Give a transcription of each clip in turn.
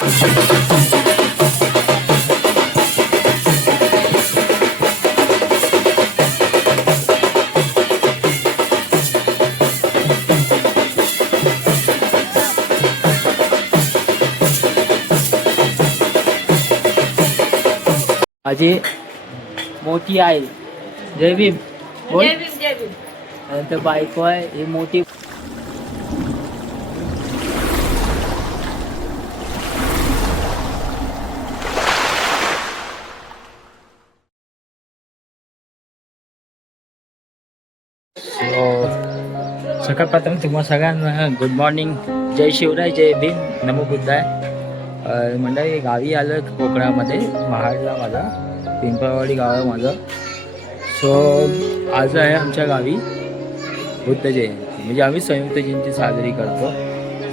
माझी मोठी आहे जय भीम बोल. जय भीम जय भीम. नंतर बायको आहे ही मोठी. सकाळपासून तुम्हा सगळ्यांना गुड मॉर्निंग. जय शिवराय, जय भीम, नमो बुद्धाय. मंडळी गावी आलं कोकणामध्ये, महाडला माझा पिंपळवाडी गाव आहे माझं. सो आज आहे आमच्या गावी बुद्ध जयंती, म्हणजे आम्ही संयुक्त जयंती साजरी करतो.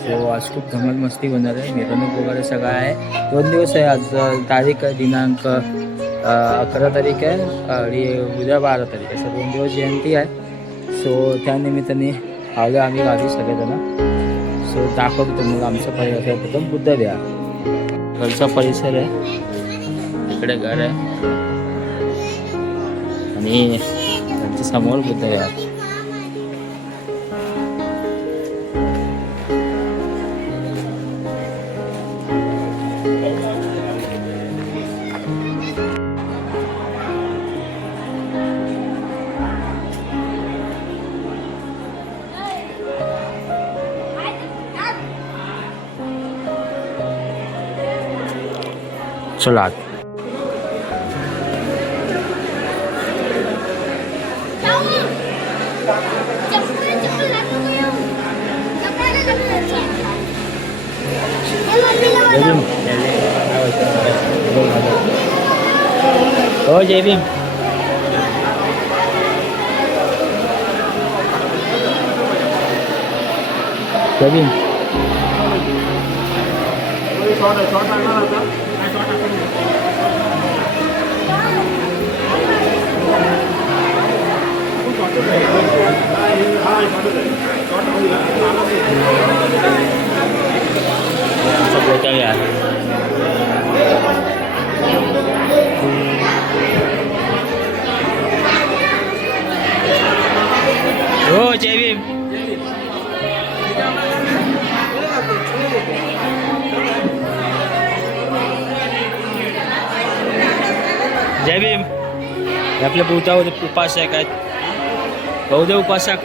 सो आज खूप धमाल मस्ती होणार आहे, मिरवणूक वगैरे सगळं आहे. 2 दिवस आहे. आज तारीख आहे दिनांक 11 तारीख आहे आणि उद्या 12 तारीख आहे. 2 दिवस जयंती आहे. सो त्यानिमित्ताने आलो आम्ही गावी सगळेजण. सो दाखवतो तुम्हाला आमचा परिसर. प्रथम बुद्ध विहार घरचा परिसर आहे, इकडे घर आहे आणि त्यांच्या समोर बुद्ध विहार. चला हो जय भीम. जय भीम. हो जय भीम. जय भीम. आपले बौद्ध उपासक आहेत, बौद्ध उपासक.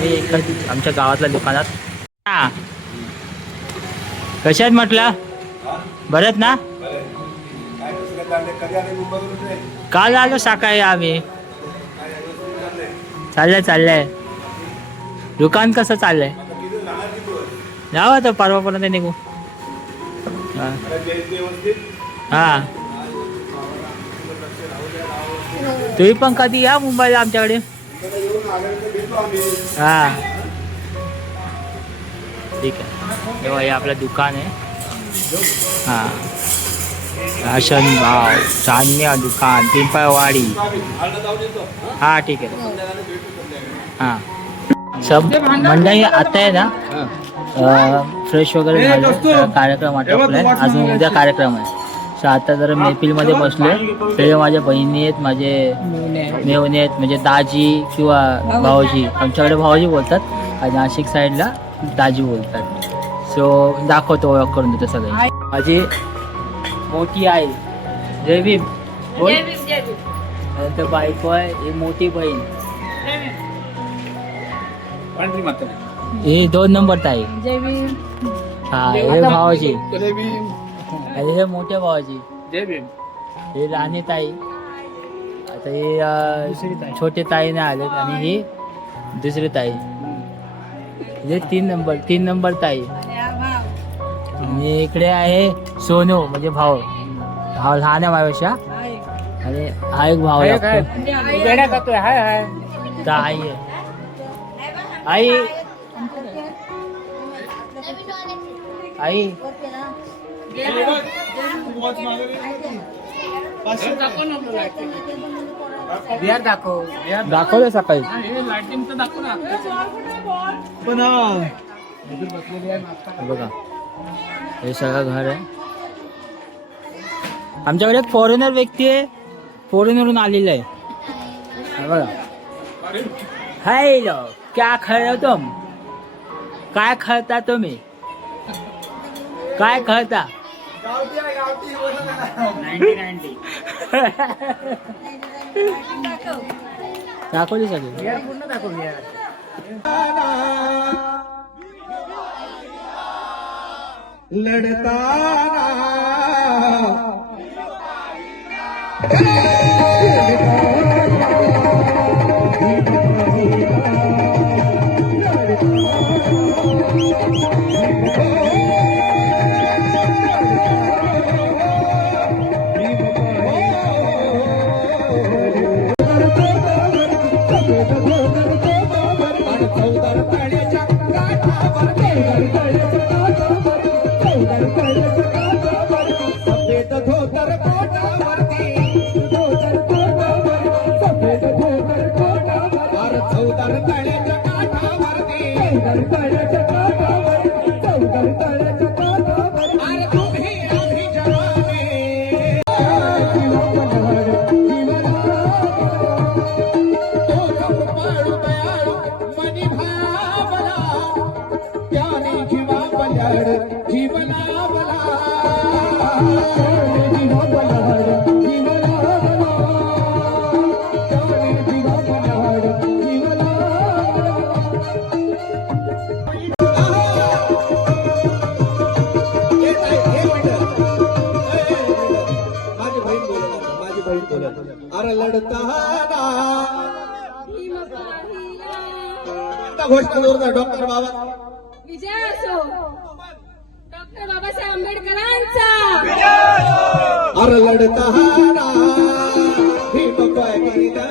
आम्ही एकच आमच्या गावातल्या दुकानात. हा कशा आहेत म्हटलं? बरं ना? काल आलो सकाळी आम्ही. चाललंय दुकान कसं चाललंय? जाऊ आता परवापर्यंत निघू. हा तुम्ही पण कधी या मुंबईला आमच्याकडे. हा ठीक आहे. तेव्हा हे आपलं दुकान आहे. हा राशन भाव धान्य दुकान पिंपळवाडी. हा ठीक आहे. हा सब मंडळी आता आहे ना फ्रेश वगैरे झालं. कार्यक्रम आटोपलाय. अजून उद्या कार्यक्रम आहे. सो आता जरा मेहफिलमध्ये बसलोय. सगळे माझ्या बहिणी आहेत, माझे मेवणे आहेत, म्हणजे दाजी किंवा भाऊजी. आमच्याकडे भाऊजी बोलतात आणि नाशिक साईडला दाजी बोलतात. सो दाखवतो, ओळख करून देतो सगळे. माझी मोठी आई जय भीम बोल. नंतर बायको आहे ही मोठी बहीण. हे 2 नंबर ताई. हा हे भावाजी आणि हे मोठ्या भावाजी. हे लहानी ताई. आता हे छोटे ताई नाही आले आणि ही दुसरी ताई. हे 3 नंबर ताई. आणि इकडे आहे सोनू म्हणजे भाऊ लहान आहे माझ्यापेक्षा. आणि हा एक भाऊ लागतो. आई आहे. आई आई दाखवलं सकाळी. बघा हे सगळं घर आहे. आमच्याकडे एक फॉरेनर व्यक्ती आहे. फॉरेनवरून आलेला आहे. बघा हॅलो क्या खेळ तुम. काय खेळता तुम्ही? काय खेळता? दाखवली सगळी. पूर्ण दाखवली. लढता अरे लढता घोषणा जोरदार. डॉक्टर बाबा विजय असो. डॉक्टर बाबासाहेब आंबेडकरांचा. अरे लढता भीम पाहिला.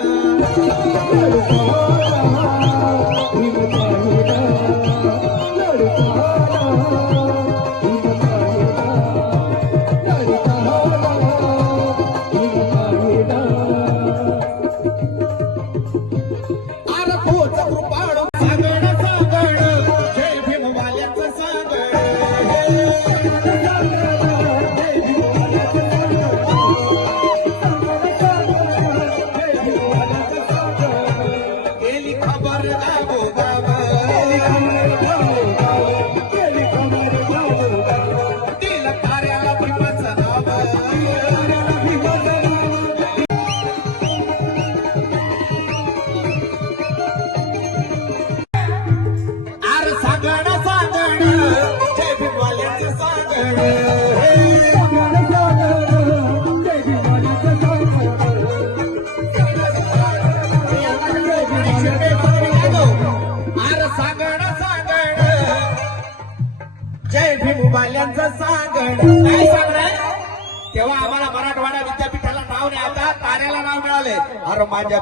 जय भीम बाल्यांचं सांगड काय सांगणार तेव्हा आम्हाला मराठवाडा विद्यापीठाला नाव नाही आता कार्याला नाव मिळाले. अरे माझ्या